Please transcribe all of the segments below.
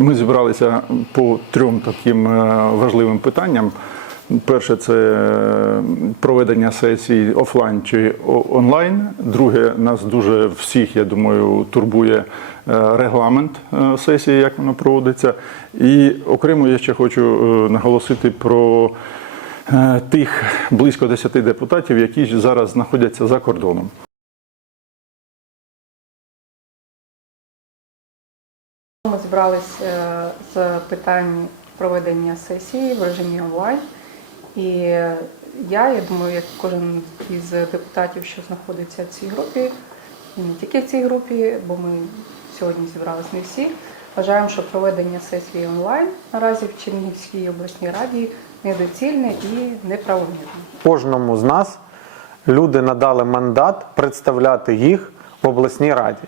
Ми зібралися по трьом таким е, важливим питанням. Перше це е, проведення сесії офлайн чи онлайн. Друге, нас дуже всіх, я думаю, турбує е, регламент сесії, як воно проводиться. І окремо я ще хочу наголосити про тих близько 10 депутатів, які зараз знаходяться за кордоном. Ми зібрались е, з питань проведення сесії в режимі онлайн. І я, я думаю, як кожен із депутатів, що знаходиться в цій групі, і не тільки в цій групі, бо ми сьогодні зібрались не всі. Вважаємо, що проведення сесії онлайн наразі в Чернігівській обласній раді недоцільне і неправомірне. Кожному з нас люди надали мандат представляти їх в обласній раді.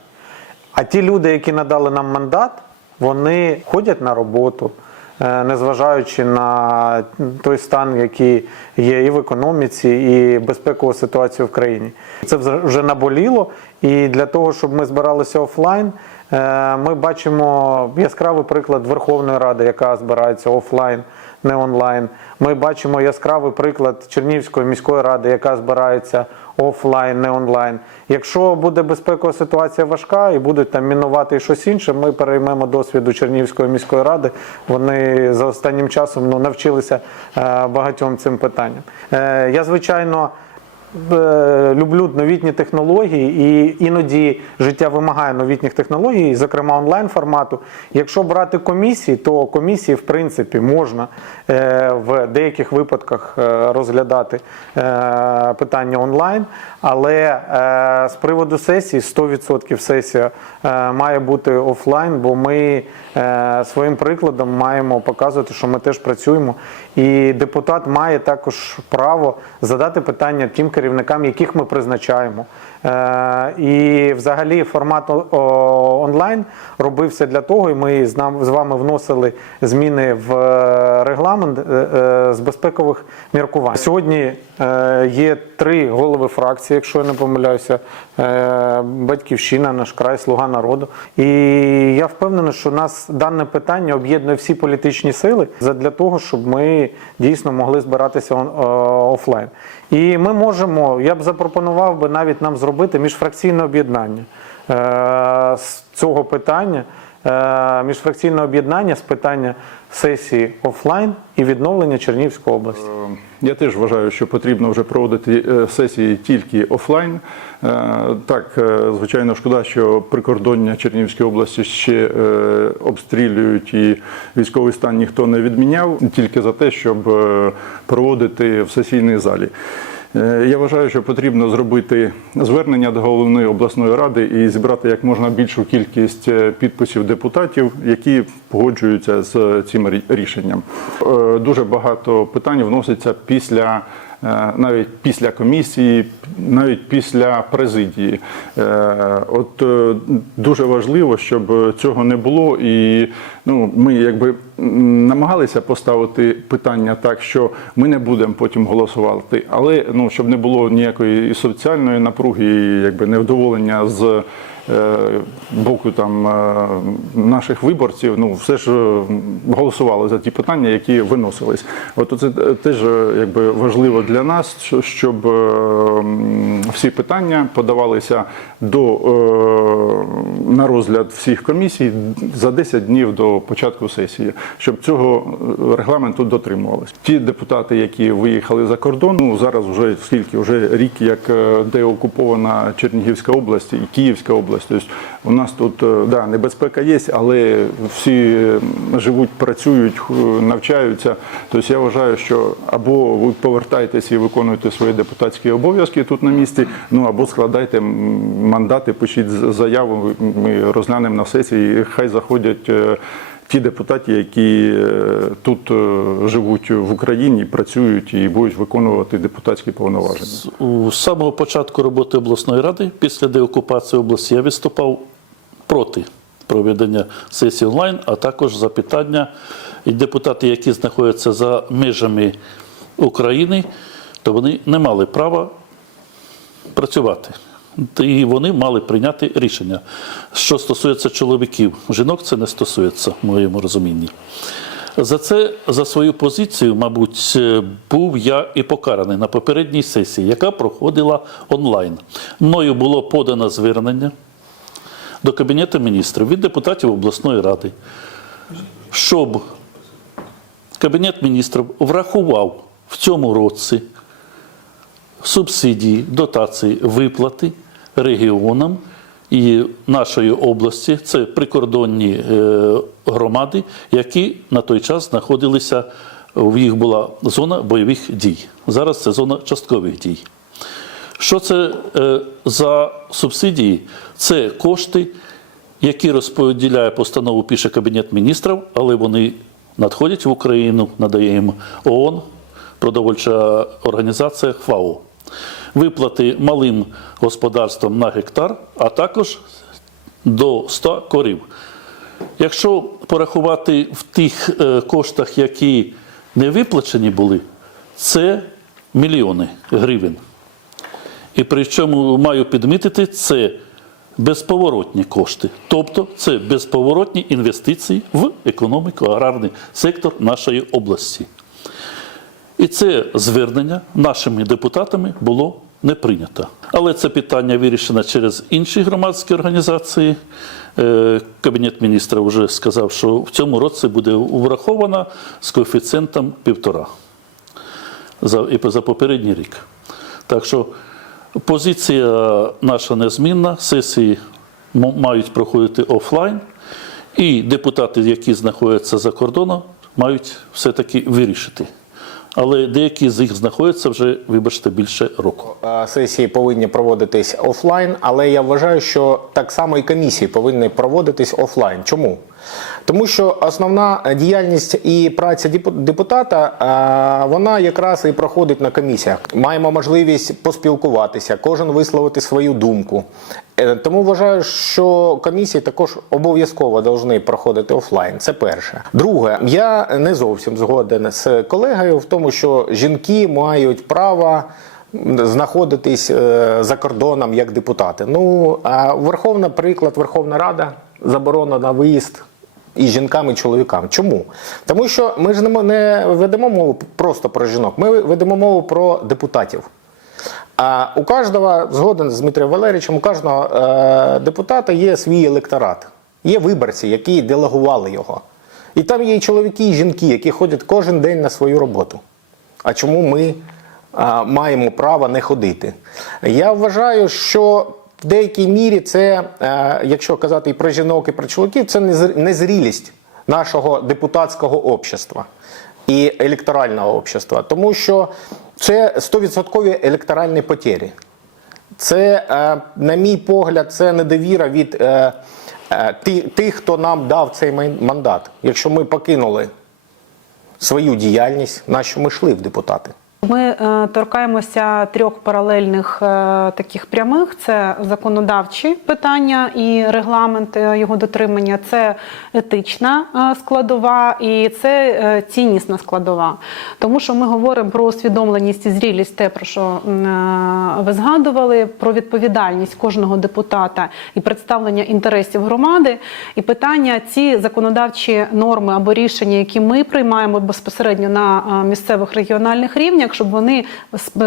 А ті люди, які надали нам мандат, вони ходять на роботу, е, незважаючи на той стан, який є і в економіці, і безпекову ситуацію в країні. Це вже- наболіло. І для того, щоб ми збиралися офлайн, е, ми бачимо яскравий приклад Верховної Ради, яка збирається офлайн, не онлайн. Ми бачимо яскравий приклад Чернігівської міської ради, яка збирається офлайн, не онлайн. Якщо буде безпекова ситуація важка і будуть там мінувати і щось інше, ми переймемо досвіду Чернігівської міської ради. Вони за останнім часом ну, навчилися е, багатьом цим питанням. Е, я, звичайно. Е, Люблю новітні технології, і іноді життя вимагає новітніх технологій, зокрема онлайн формату. Якщо брати комісії, то комісії, в принципі, можна е, в деяких випадках е, розглядати питання онлайн, але з приводу сесії 100% сесія має бути офлайн, бо ми своїм прикладом маємо показувати, що ми теж працюємо. І депутат має також право задати питання тим керівникам, яких ми призначаємо. Е, І взагалі формат онлайн робився для того, і ми з вами вносили зміни в е, регламент е, з безпекових міркувань. Сьогодні є три голови фракції, якщо я не помиляюся, батьківщина, наш край, слуга народу. І я впевнений, що нас дане питання об'єднує всі політичні сили для того, щоб ми дійсно могли збиратися офлайн. І ми можемо, я б запропонував би навіть нам зробити міжфракційне об'єднання е, з цього питання. е, Міжфракційне об'єднання з питання сесії офлайн і відновлення Чернігівської області. Я теж вважаю, що потрібно вже проводити е, сесії тільки офлайн. Е, Так, е, звичайно, шкода, що прикордоння Чернігівської області ще е, обстрілюють і військовий стан ніхто не відміняв, тільки за те, щоб е, проводити в сесійній залі. Е, Я вважаю, що потрібно зробити звернення до головної обласної ради і зібрати як можна більшу кількість е, підписів депутатів, які погоджуються з цим рішенням. Е, Дуже багато питань вноситься після. Е, Навіть після комісії, навіть після президії, Е, от е, дуже важливо, щоб цього не було, і ну ми якби намагалися поставити питання так, що ми не будемо потім голосувати, але ну щоб не було ніякої і соціальної напруги, і якби невдоволення з боку там е, наших виборців, ну все ж е, голосували за ті питання, які виносились. От це теж е, якби важливо для нас, щоб е, всі питання подавалися до е, на розгляд всіх комісій за 10 днів до початку сесії, щоб цього е, регламенту дотримувалися. Ті депутати, які виїхали за кордон, ну зараз вже скільки вже рік, як е, деокупована Чернігівська область і Київська область. Тобто у нас тут е, да, небезпека є, але всі е, живуть, працюють, навчаються. Тобто я вважаю, що або ви повертаєтесь і виконуєте свої депутатські обов'язки тут на місці, ну або складайте мандати, пишіть заяву. Ми розглянемо на сесії. Хай заходять. Ті депутати, які е, тут е, живуть в Україні, працюють і будуть виконувати депутатські повноваження. У самого початку роботи обласної ради, після деокупації області, я виступав проти проведення сесії онлайн, а також за питання і депутати, які знаходяться за межами України, то вони не мали права працювати. І вони мали прийняти рішення. Що стосується чоловіків, жінок це не стосується, в моєму розумінні. За це, за свою позицію, мабуть, е, був я і покараний на попередній сесії, яка проходила онлайн. Мною було подано звернення до Кабінету міністрів від депутатів обласної ради, щоб Кабінет міністрів врахував в цьому році субсидії, дотації, виплати регіонам і нашої області. Це прикордонні е, громади, які на той час знаходилися, в їх була зона бойових дій. Зараз це зона часткових дій. Що це е, за субсидії? Це кошти, які розподіляє постанову пише Кабінет міністрів, але вони надходять в Україну, надає їм ООН, продовольча організація ХФАО. Виплати малим господарствам на гектар, а також до 100 корів. Якщо порахувати в тих е, коштах, які не виплачені були, це мільйони гривень. І причому маю підмітити, це безповоротні кошти. Тобто це безповоротні інвестиції в економіку, аграрний сектор нашої області. І це звернення нашими депутатами було не прийнято. Але це питання вирішено через інші громадські організації. Е, Кабінет міністрів вже сказав, що в цьому році буде враховано з коефіцієнтом півтора за попередній рік. Так що позиція наша незмінна, сесії мають проходити офлайн, і депутати, які знаходяться за кордоном, мають все-таки вирішити. Але деякі з них знаходяться вже, вибачте, більше року. Е, Сесії повинні проводитись офлайн, але я вважаю, що так само і комісії повинні проводитись офлайн. Чому? Тому що основна діяльність і праця депу- депутата вона якраз і проходить на комісіях. Маємо можливість поспілкуватися, кожен висловити свою думку. Е, Тому вважаю, що комісії також обов'язково повинні проходити офлайн. Це перше. Друге, я не зовсім згоден з колегою в тому, що жінки мають право знаходитись е, за кордоном як депутати. Ну а Верховна приклад, Верховна Рада заборона на виїзд. І жінкам, і чоловікам. Чому? Тому що ми ж не ведемо мову просто про жінок, ми ведемо мову про депутатів. А у кожного, згоден з Дмитрієм Валерійовичем, у кожного е, депутата є свій електорат, є виборці, які делегували його. І там є і чоловіки, і жінки, які ходять кожен день на свою роботу. А чому ми а, маємо право не ходити? Я вважаю, що в деякій мірі це, е, якщо казати і про жінок, і про чоловіків, це незр- незрілість нашого депутатського общества і електорального общества. Тому що це 100% електоральні потері. Це, е, на мій погляд, це недовіра від е, ти- тих, хто нам дав цей мандат. Якщо ми покинули свою діяльність, на що ми йшли в депутати. Ми е, торкаємося трьох паралельних е, таких прямих: це законодавчі питання і регламент е, його дотримання, це етична складова і це ціннісна складова. Тому що ми говоримо про усвідомленість і зрілість, те про що ви згадували, про відповідальність кожного депутата і представлення інтересів громади. І питання ці законодавчі норми або рішення, які ми приймаємо безпосередньо на місцевих регіональних рівнях, щоб вони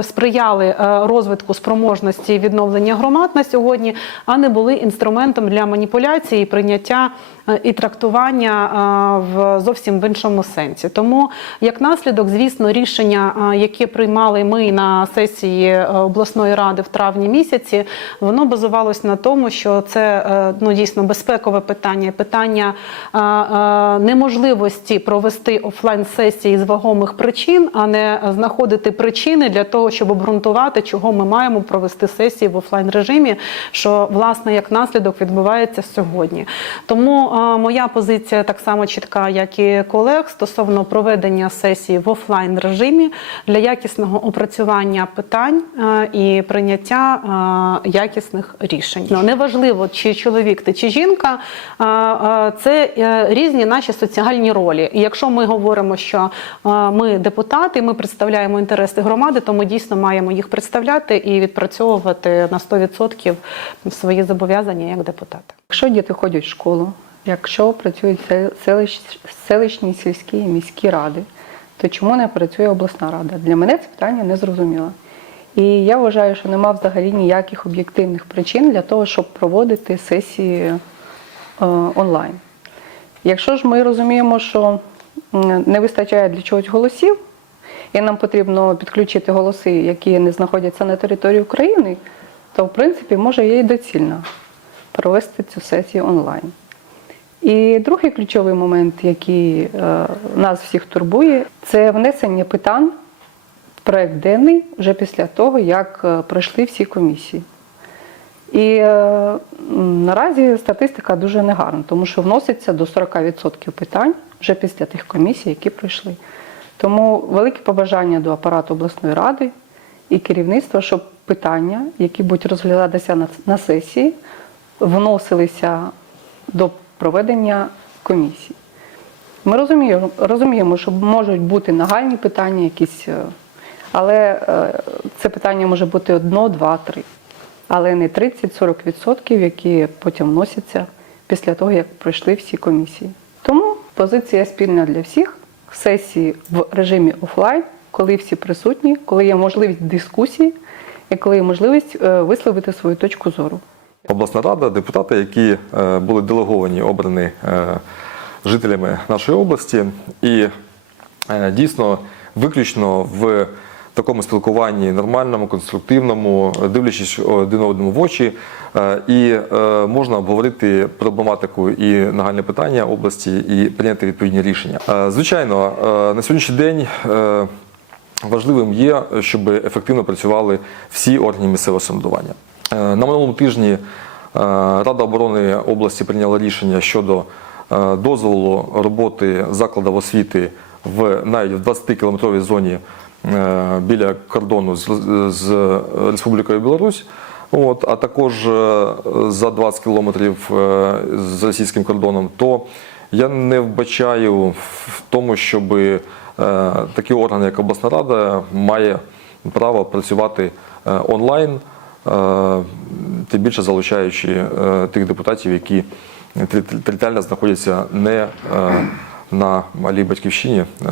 сприяли е, розвитку спроможності відновлення громад на сьогодні, а не були інструментом для маніпуляції і прийняття е, і трактування е, в зовсім в іншому сенсі. Тому, як наслідок, звісно, рішення, яке приймали ми на сесії обласної ради в травні місяці, воно базувалось на тому, що це ну дійсно безпекове питання, питання неможливості провести офлайн сесії з вагомих причин, а не знаходити причини для того, щоб обґрунтувати, чого ми маємо провести сесії в офлайн режимі, що власне як наслідок відбувається сьогодні. Тому е, моя позиція так само чітка, як і колег, стосовно проведення сесії в офлайн режимі для якісного опрацювання питань е, і прийняття е, якісних рішень. Ну, Неважливо, чи чоловік ти чи жінка, е, е, це е, різні наші соціальні ролі. І якщо ми говоримо, що е, ми депутати, ми представляємо інтереси громади, то ми дійсно маємо їх представляти і відпрацьовувати на 100% свої зобов'язання як депутати. Якщо діти ходять в школу, якщо працюють селищ, селищні, сільські і міські ради, то чому не працює обласна рада? Для мене це питання не зрозуміло. І я вважаю, що нема взагалі ніяких об'єктивних причин для того, щоб проводити сесії е, онлайн. Якщо ж ми розуміємо, що не вистачає для чогось голосів, і нам потрібно підключити голоси, які не знаходяться на території України, то в принципі може є і доцільно провести цю сесію онлайн. І другий ключовий момент, який е, нас всіх турбує, це внесення питань в проект денний вже після того, як е, пройшли всі комісії. І е, наразі статистика дуже негарна, тому що вноситься до 40% питань вже після тих комісій, які пройшли. Тому велике побажання до апарату обласної ради і керівництва, щоб питання, які будуть розглядатися на, сесії, вносилися до проведення комісії. Ми розуміємо, розуміємо, що можуть бути нагальні питання, якісь, е, але е, це питання може бути одно, два, три. Але не 30-40%, які потім вносяться після того, як пройшли всі комісії. Тому позиція спільна для всіх сесії в режимі офлайн, коли всі присутні, коли є можливість дискусії і коли є можливість е, висловити свою точку зору. Обласна рада, депутати, які е, були делеговані, обрані е, жителями нашої області, і дійсно виключно в такому спілкуванні нормальному, конструктивному, дивлячись один одному в очі, е, і е, можна обговорити проблематику і нагальне питання області і прийняти відповідні рішення. Е, Звичайно, на сьогоднішній день. Важливим є, щоб ефективно працювали всі органи місцевого самоврядування. На минулому тижні Рада оборони області прийняла рішення щодо дозволу роботи закладів освіти в навіть в 20-кілометровій зоні е, біля кордону з, з Республікою Білорусь. От, а також е, за 20 кілометрів е, з російським кордоном, то я не вбачаю в тому, щоб е, такі органи, як обласна рада, має право працювати е, онлайн, е, тим більше залучаючи е, тих депутатів, які тери- територіально знаходяться не е, на малій батьківщині, е,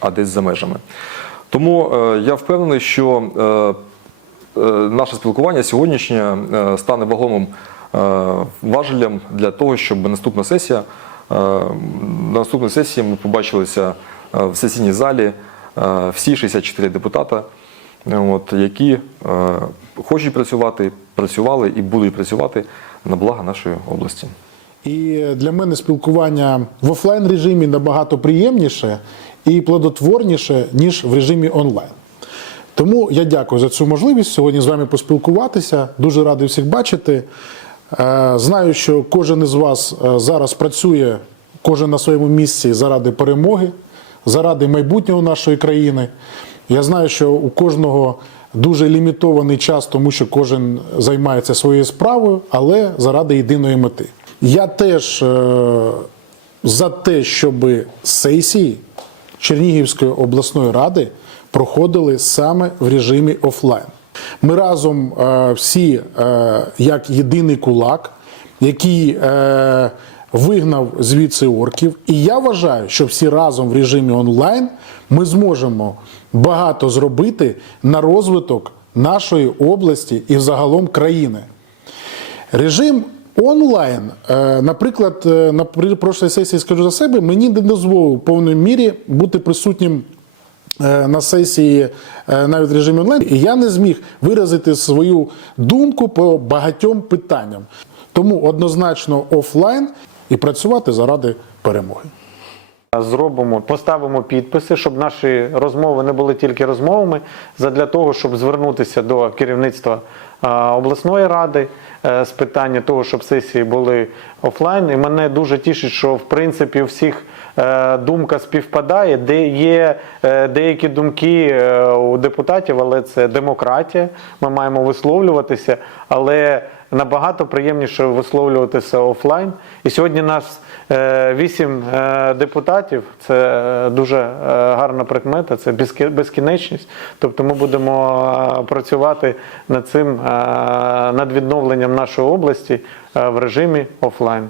а десь за межами. Тому е, я впевнений, що е, е, наше спілкування сьогоднішнє стане вагомим важелем для того, щоб наступна сесія на наступній сесії ми побачилися в сесійній залі всі 64 депутата, от, які хочуть працювати, працювали і будуть працювати на благо нашої області. І для мене спілкування в офлайн режимі набагато приємніше і плодотворніше, ніж в режимі онлайн. Тому я дякую за цю можливість сьогодні з вами поспілкуватися. Дуже радий всіх бачити. Е, Знаю, що кожен із вас е, зараз працює, кожен на своєму місці заради перемоги, заради майбутнього нашої країни. Я знаю, що у кожного дуже лімітований час, тому що кожен займається своєю справою, але заради єдиної мети. Я теж е, за те, щоб сесії Чернігівської обласної ради проходили саме в режимі офлайн. Ми разом е, всі, е, як єдиний кулак, який е, вигнав звідси орків. І я вважаю, що всі разом в режимі онлайн ми зможемо багато зробити на розвиток нашої області і взагалом країни. Режим онлайн, е, наприклад, е, на прошлій сесії скажу за себе, мені не дозволив в повній мірі бути присутнім е, на сесії навіть в режимі онлайн, і я не зміг виразити свою думку по багатьом питанням. Тому однозначно офлайн і працювати заради перемоги. Зробимо, поставимо підписи, щоб наші розмови не були тільки розмовами, задля того, щоб звернутися до керівництва обласної ради е, з питання того, щоб сесії були офлайн. І мене дуже тішить, що в принципі у всіх е, думка співпадає, де є е, деякі думки у депутатів, але це демократія. Ми маємо висловлюватися, але набагато приємніше висловлюватися офлайн. І сьогодні нас е, вісім е, депутатів. Це е, дуже гарна прикмета, це безкінечність. Тобто ми будемо працювати над цим, над відновленням нашої області в режимі офлайн.